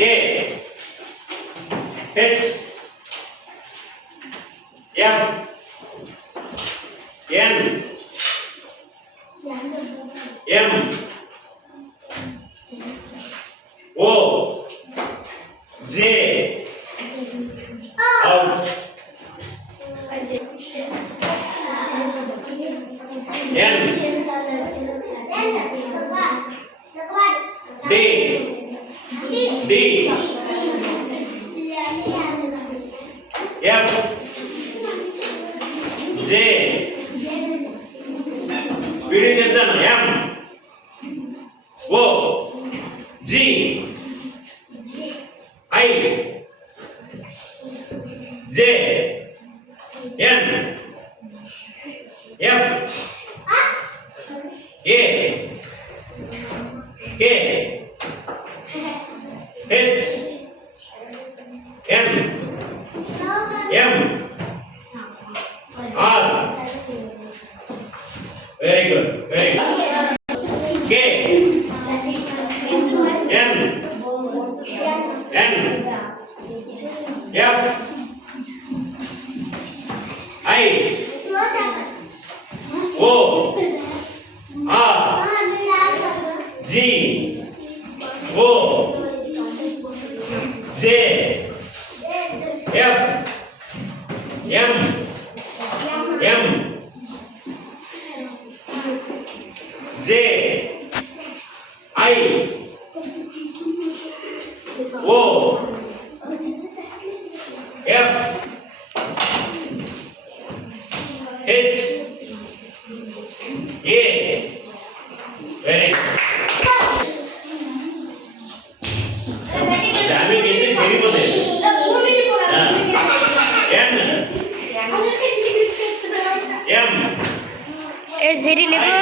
A H F N M O J out N D D F J speed చేద్దాను M O G I J N F A K H N M R very good K N N F I O R G O J F M M J I O F H A very damage ಇದೆ ಚೆರಿಬೋದೆ N M ए जीरी लिखो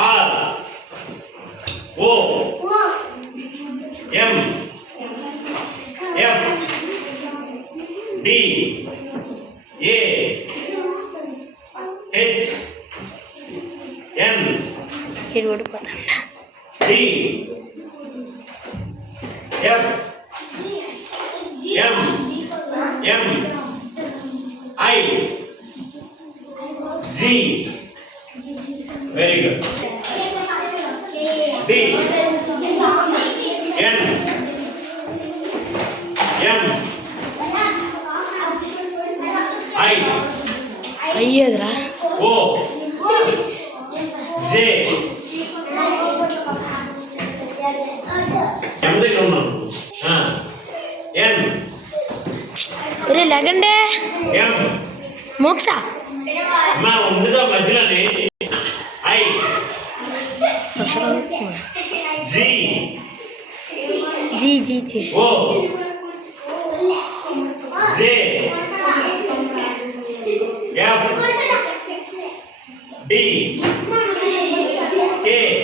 R O M F D A H N ये road पता D F M M I G very good D N M I ಅಯ್ಯದ್ರಾ O J ಎಂದೇ ನೋಡು N ఒరే లగండే M మోక్ష అమ్మా ఉండుదా మధ్యలోనే I G ji ji ji O J F D K